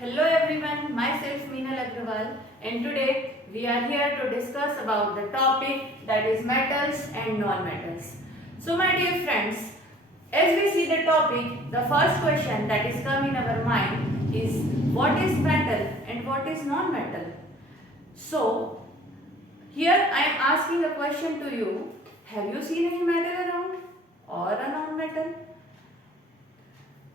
Hello everyone, myself Meenal Agrawal, and today we are here to discuss about the topic that is metals and non-metals. So my dear friends, as we see the topic, the first question that is come in our mind is what is metal and what is non-metal? So here I am asking a question to you, have you seen any metal around or a non-metal?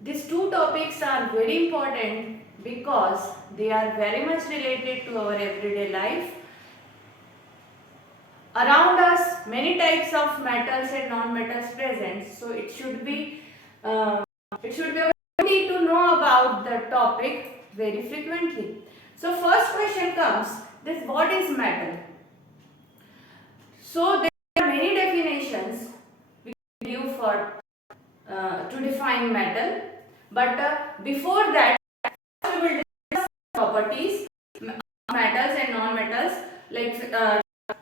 These two topics are very important because they are very much related to our everyday life. Around us, many types of metals and non-metals present, so it should be our duty to know about the topic very frequently. So first question comes, this what is metal? So there are many definitions we can give for to define metal, but before that we will discuss properties metals and non-metals, like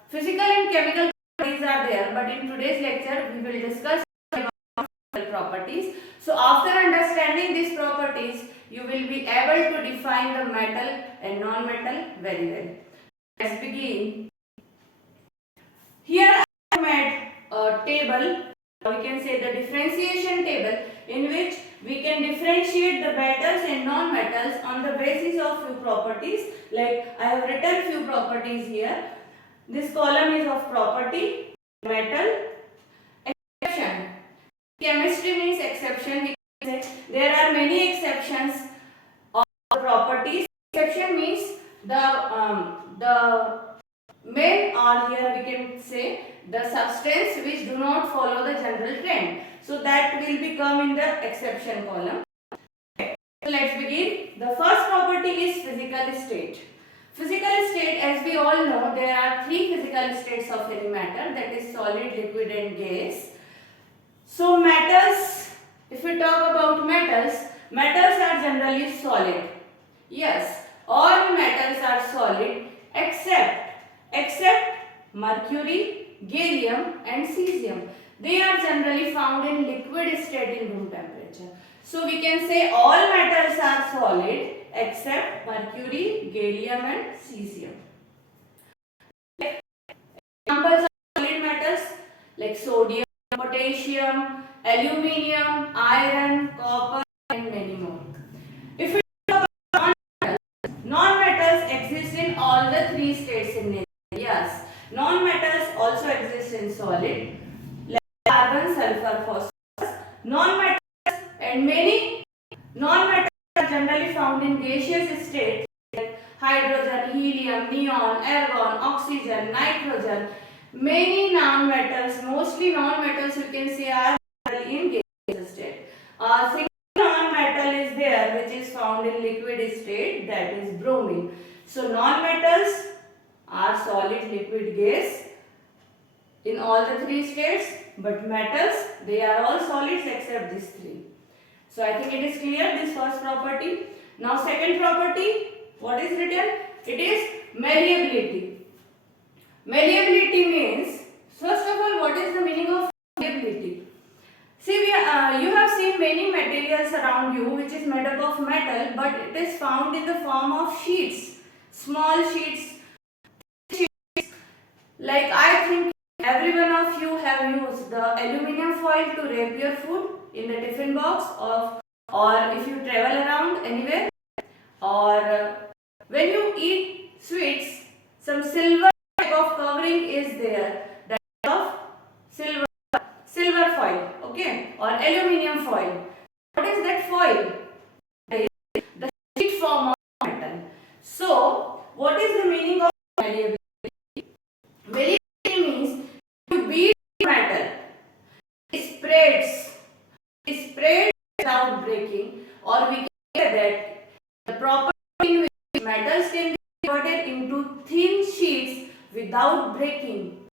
physical and chemical properties are there, but in today's lecture we will discuss about properties. So after understanding these properties, you will be able to define the metal and non-metal very well. Let's begin. Here I have made a table, we can say the differentiation table, in which we can differentiate the metals and non-metals on the basis of few properties. Like I have written few properties here. This column is of property, metal, exception. Chemistry means exception. We can say there are many exceptions of properties. Exception means the main, or here we can say the substance which do not follow the general trend. So that will become in the exception column. Okay. So let's begin. The first property is physical state. Physical state, as we all know, there are three physical states of any matter, that is solid, liquid and gas. So metals, if we talk about metals, metals are generally solid. Yes, all metals are solid except mercury, gallium and cesium. They are generally found in liquid state in room temperature. So we can say all metals are solid except mercury, gallium and cesium. Examples of solid metals like sodium, potassium, aluminium, iron, copper and many more. If we talk about non-metals exist in all the three states in nature. Yes, non-metals also exist in solid, like carbon, sulfur, phosphorus. Non-metals and many non-metals are generally found in gaseous state like hydrogen, helium, neon, argon, oxygen, nitrogen. Many non-metals, mostly non-metals you can say are in gaseous state. A single non-metal is there which is found in liquid state, that is bromine. So non-metals are solid, liquid, gas in all the three states, but metals, they are all solids except these three. So I think it is clear, this first property. Now second property, what is written? It is malleability. Malleability means, first of all, what is the meaning of malleability? See, you have seen many materials around you which is made up of metal, but it is found in the form of sheets, small sheets. Like I think every one of you have used the aluminium foil to wrap your food in the tiffin box, or if you travel around anywhere, or when you eat sweets, some silver type of covering is there, that is of silver foil, okay, or aluminium foil. What is that foil? That is the sheet form of metal. So what is the meaning of malleability? Malleability means you beat metal, it spreads without breaking, or we can say that the property in which metals can be converted into thin sheets without breaking.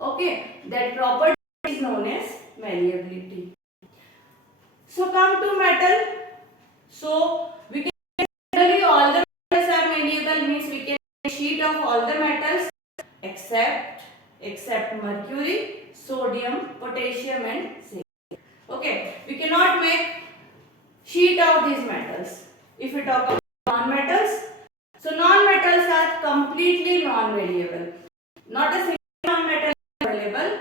Okay, that property is known as malleability. So come to metal. So we can say generally all the metals are malleable, means we can make a sheet of all the metals except mercury, sodium, potassium and zinc. Okay, we cannot make sheet of these metals. If we talk about completely non-variable. Not a single non-metal available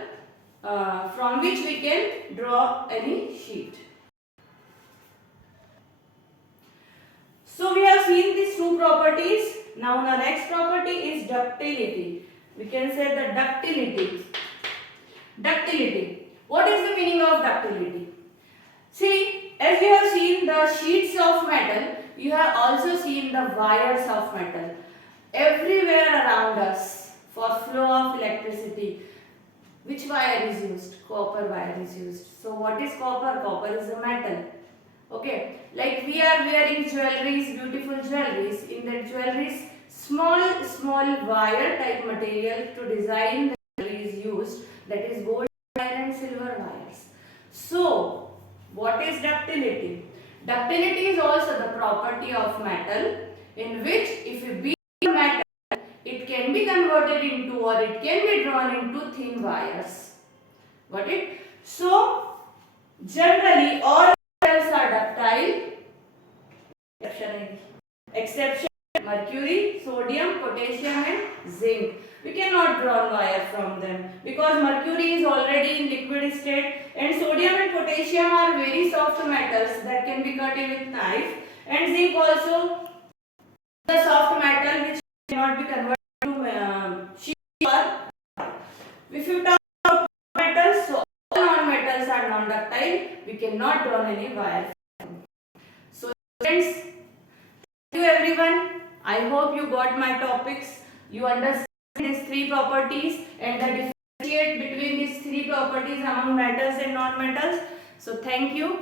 from which we can draw any sheet. So we have seen these two properties. Now the next property is ductility. We can say the ductility. Ductility. What is the meaning of ductility? See, as you have seen the sheets of metal, you have also seen the wires of metal. Everywhere around us for flow of electricity, which wire is used? Copper wire is used. So what is copper? Copper is a metal. Okay, like we are wearing jewelries, beautiful jewelries. In that jewelries, small wire type material to design the jewelry is used. That is gold wire and silver wires. So, what is ductility? Ductility is also the property of metal in which if you beat the metal, it can be converted into or it can be drawn into thin wires. Got it? So, generally all metals are ductile exception mercury, sodium, potassium and zinc. We cannot draw wire from them because mercury is already in liquid state and sodium and potassium are very soft metals that can be cut with knife, and zinc also the soft metal which cannot be converted to sheet or if you talk about metals, so all non-metals are non-ductile. We cannot draw any wire. So friends, thank you everyone. I hope you got my topics. You understand these three properties and the differentiate between these three properties among metals and non-metals. So thank you.